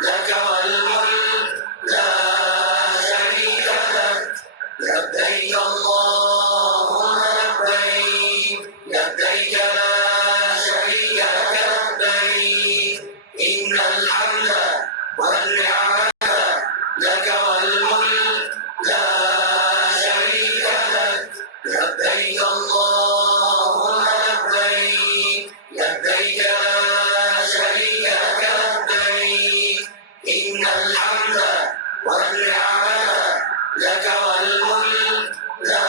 لك والملك لا شريك لك لبيك اللهم لبيك لبيك لا شريك لك لبيك إن الحمد والنعمة لك والملك لا شريك لك لبيك اللهم لبيك لبيك لا شريك لك لبيك إن الحمد والنعمة لك والملك لا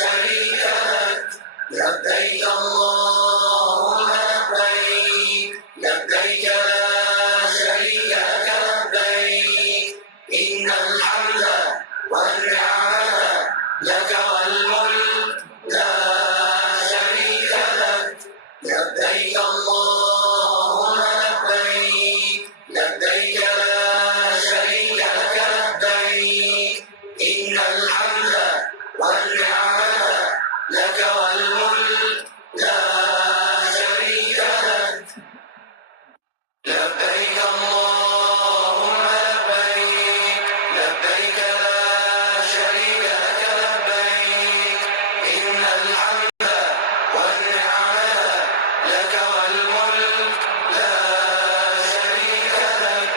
شريك لك لبيك اللهم لبيك لبيك لا شريك لك لبيك إن الحمد والنعمة لك والملك لا شريك لك لبيك اللهم لبيك لبيك لا شريك لك لبيك إن الحمد والنعمة لك والملك لا شريك لك لبيك اللهم لبيك لبيك لا شريك لك لبيك إن الحمد والنعمة لك والملك لا شريك لك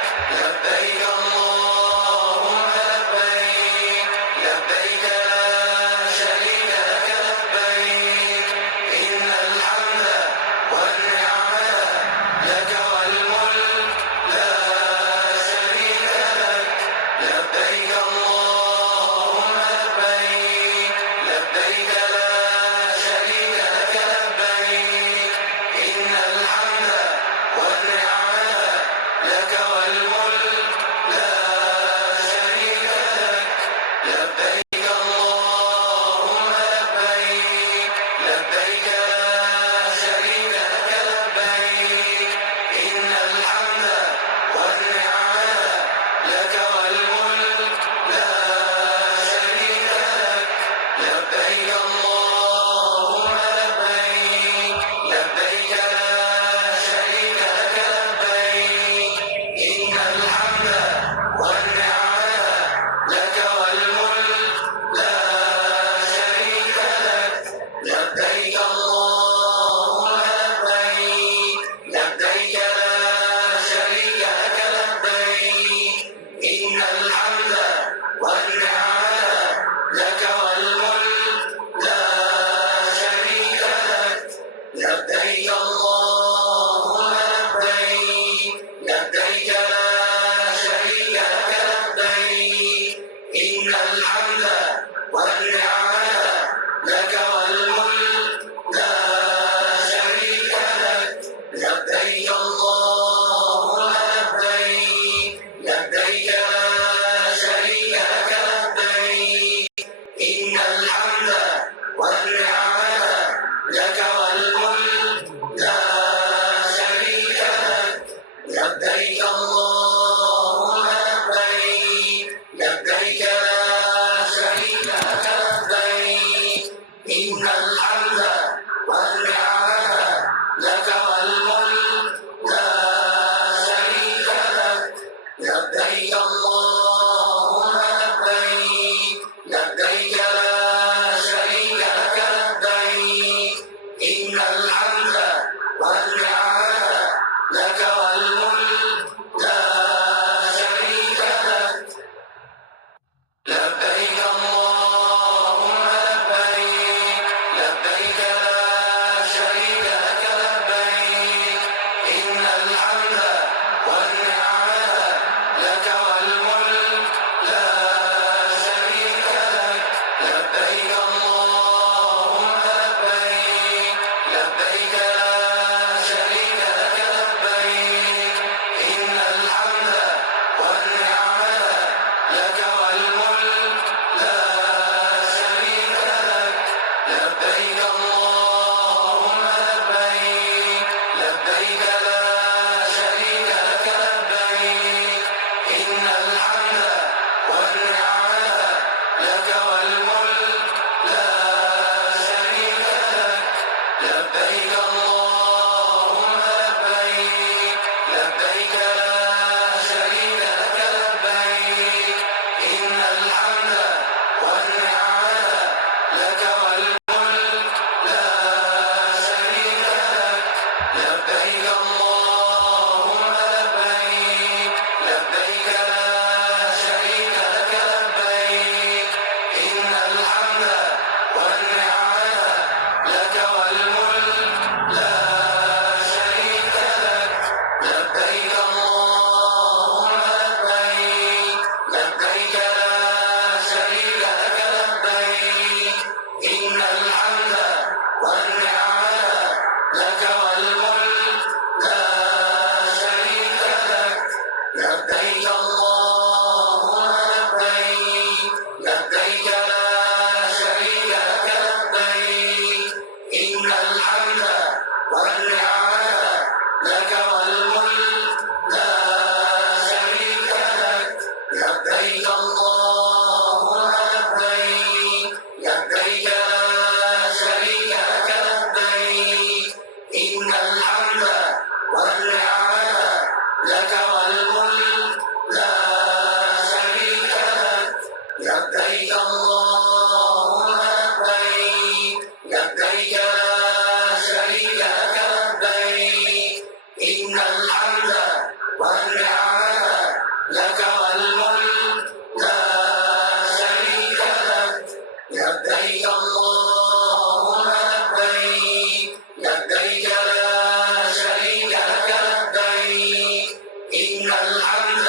الحمد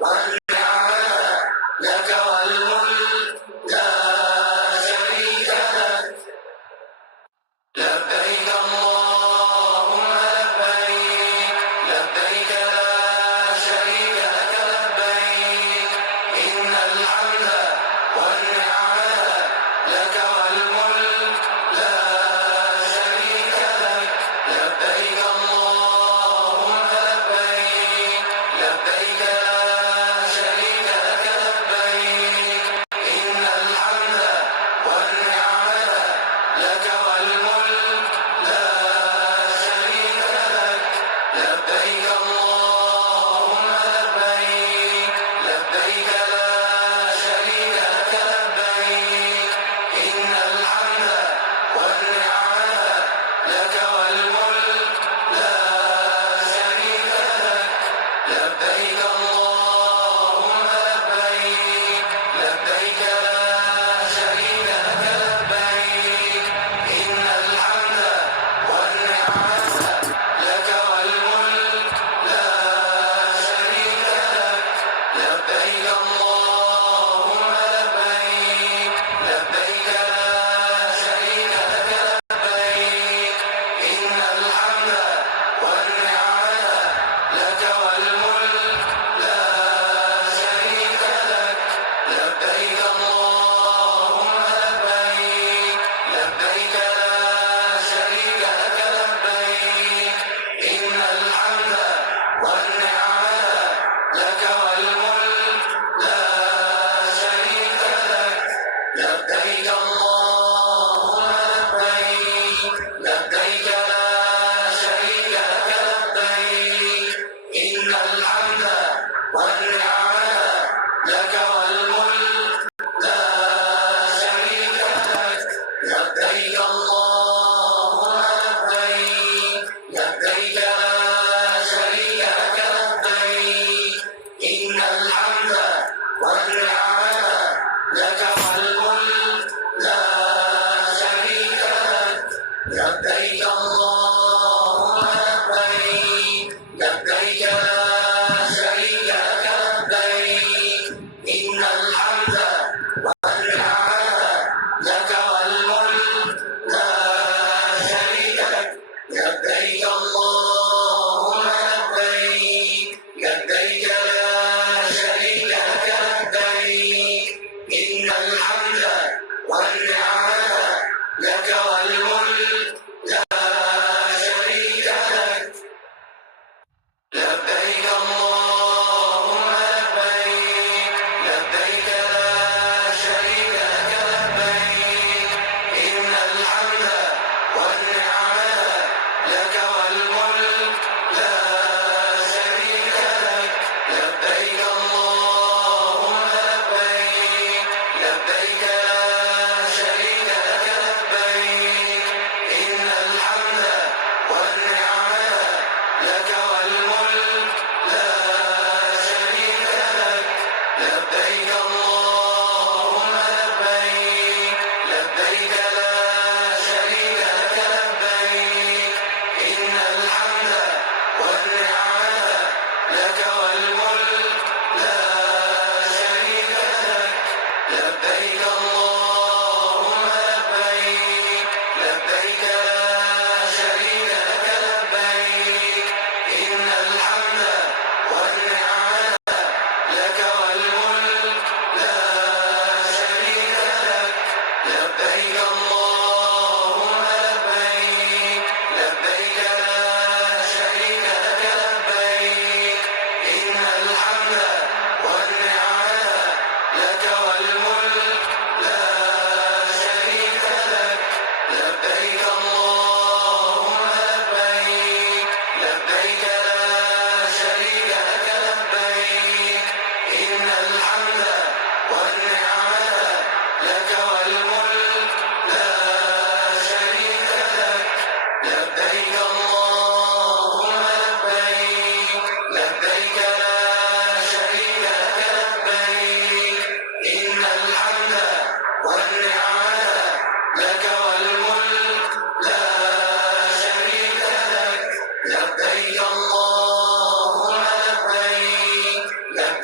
والنعمة لك والملك لا شريك لك لبيك اللهم لبيك لبيك لا شريك لك لبيك إن الحمد والنعمة لك والملك لا شريك لك لبيك اللهم لبيك لبيك لا شريك لك لبيك إن الحمد والنعمة لك والملك لا شريك لك لبيك اللهم لبيك لبيك لا شريك لك لبيك إن الحمد والنعمة لك والملك لا شريك لك لبيك اللهم لبيك لبيك لا شريك لك لبيك إن الحمد والنعمة لك والملك لا شريك لك لبيك اللهم لبيك لبيك لا شريك لك لبيك إن الحمد والنعمة لك والملك لا شريك لك لبيك اللهم لبيك لبيك لا شريك لك لبيك إن الحمد والنعمة لك والملك لا شريك لك لبيك اللهم لبيك لبيك لا شريك لك لبيك إن الحمد والنعمة لك والملك لا شريك لك لبيك اللهم لبيك لبيك لا شريك لك لبيك إن الحمد والنعمة لك والملك لا شريك لك لبيك اللهم لبيك لبيك لا شريك لك لبيك إن الحمد والنعمة لك والملك لا شريك لك لبيك اللهم لبيك لبيك لا شريك لك لبيك إن الحمد والنعمة لك والملك لا شريك لك لبيك اللهم لبيك لبيك لا شريك لك لبيك إن الحمد والنعمة لك والملك لا شريك لك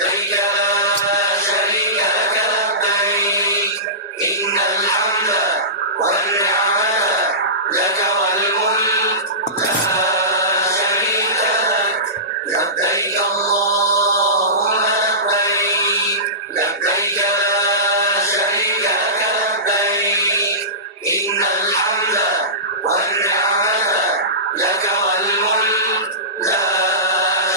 لبيك لا شريك لك لبيك إن الحمد والنعمة لك والملك لا شريك لك لبيك اللهم لبيك لبيك لا شريك لك لبيك إن الحمد والنعمة لك والملك لا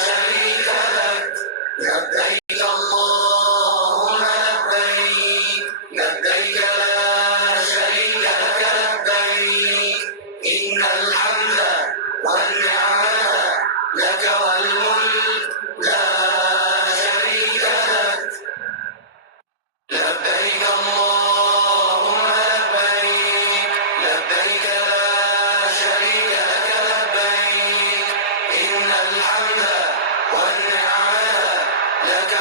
شريك لك لبيك اللهم لبيك لبيك لا شريك لك لبيك إن الحمد والنعمة لك والملك لا شريك لك لبيك اللهم لبيك لبيك لا شريك لك لبيك إن الحمد والنعمة لك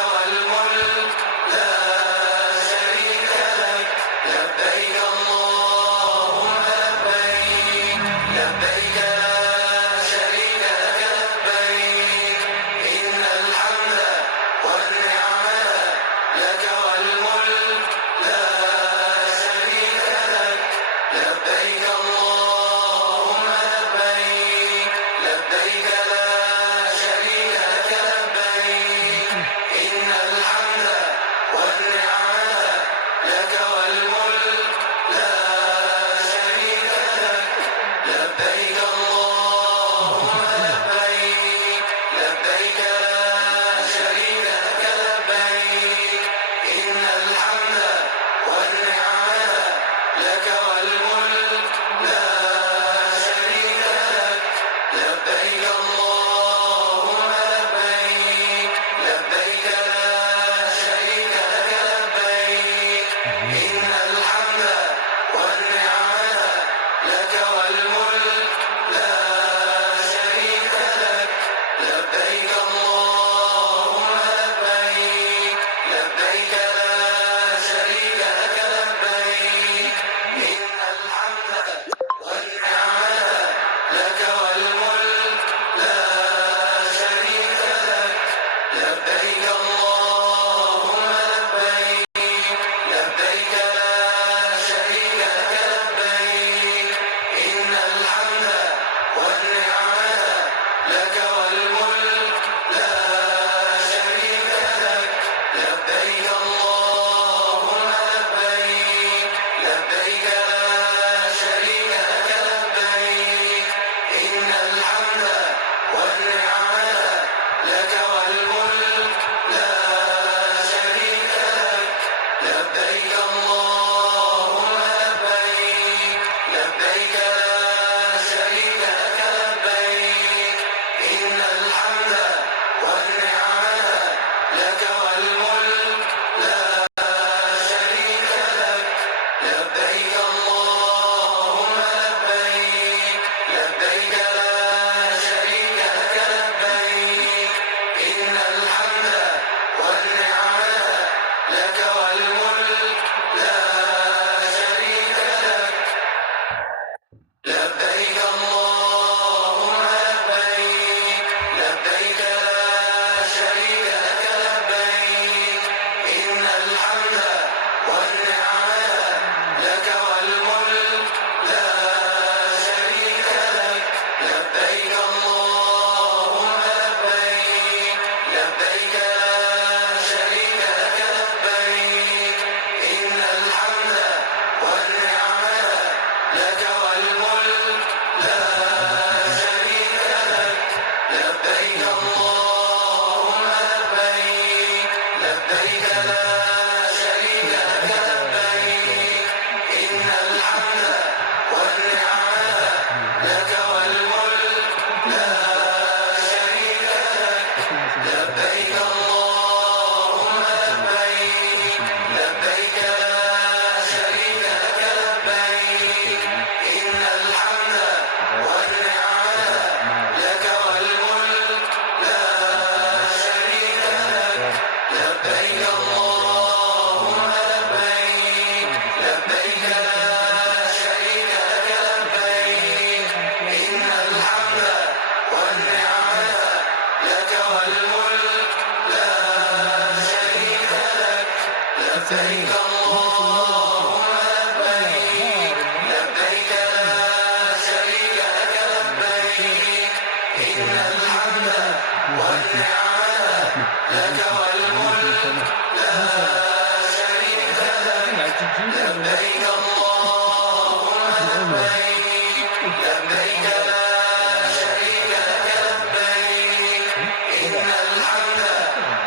لبيك اللهم لبيك لبيك لا شريك لك لبيك إن الحمد والنعمة لك والملك لا شريك لك لبيك اللهم لبيك لبيك لا شريك لك لبيك إن الحمد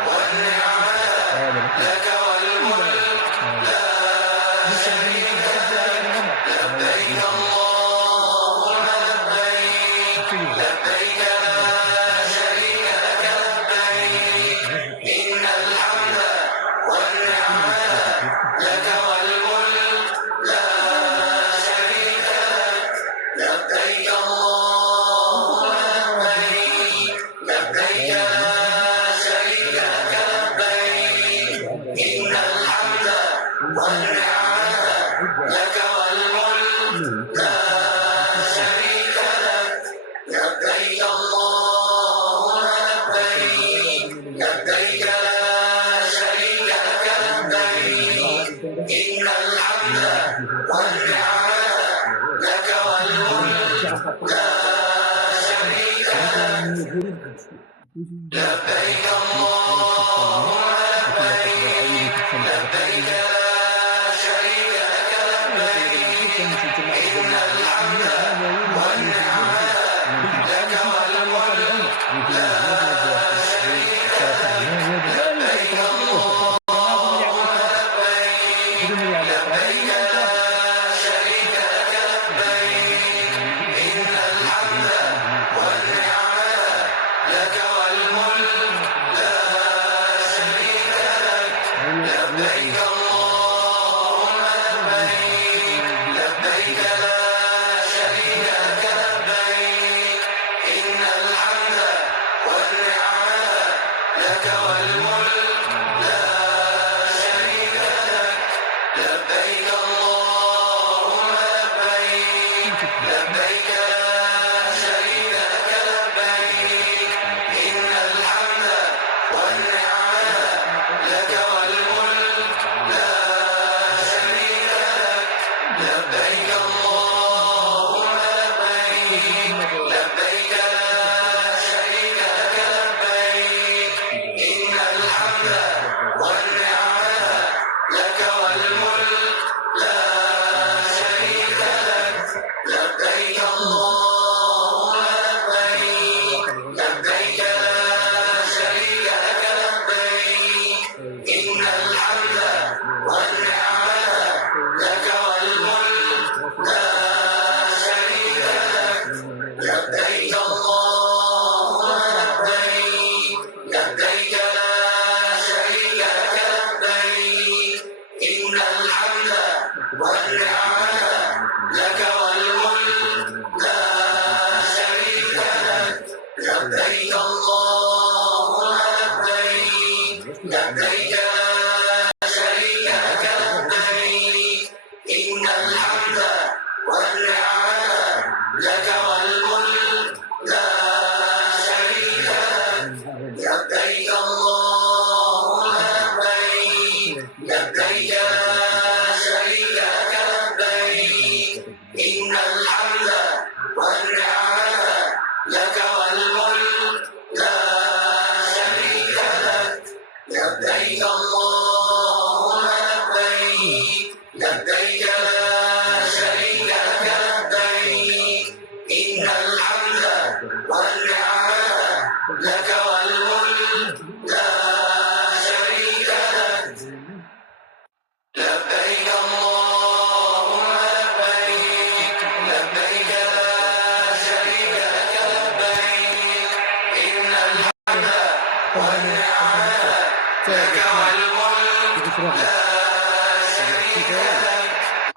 والنعمة لك والملك لا شريك لك لبيك اللهم لبيك لبيك لا شريك لك لبيك إن الحمد والنعمة لك والملك لا شريك لك لبيك اللهم لبيك لبيك لا شريك لك لبيك إن الحمد والنعمة لك والملك لا شريك لك لبيك اللهم لبيك لبيك لا شريك لك لبيك إن الحمد والنعمة لك والملك لا شريك لك لبيك اللهم لبيك لبيك لا شريك لك لبيك إن الحمد والنعمة لك والملك لا شريك لك لبيك اللهم لبيك لبيك لا شريك لك لبيك إن الحمد والنعمة لك والملك لا شريك لك لبيك اللهم لبيك لبيك لا شريك لك لبيك إن الحمد والنعمة لك والملك لا شريك لك لبيك اللهم لبيك لبيك لا شريك لك لبيك إن الحمد والنعمة لك والملك لا شريك لك لبيك اللهم لبيك لبيك لا شريك لك لبيك إن الحمد والنعمة لك والملك لا شريك لك لبيك اللهم لبيك لبيك لا شريك لك لبيك إن الحمد والنعمة لك والملك لا شريك لك لبيك اللهم لبيك لبيك لا شريك لك لبيك إن الحمد والنعمة لك والملك لا شريك لك لبيك اللهم لبيك لبيك لا شريك لك لبيك إن الحمد والنعمة لك والملك لا شريك لك لبيك اللهم لبيك لبيك لا شريك لك لبيك إن الحمد والنعمة لك والملك لا شريك لك لبيك اللهم لبيك لبيك لا شريك لك لبيك إن الحمد والنعمة لك والملك لا شريك لك لبيك اللهم لبيك لبيك لا شريك لك لبيك إن الحمد والنعمة لك والملك لا شريك لك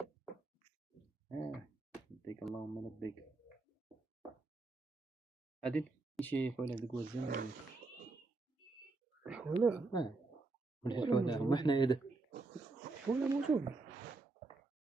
لبيك اللهم لبيك. عادل شي فولا بدك وزن ولا ولا حولها وما احنا يده ولا موجود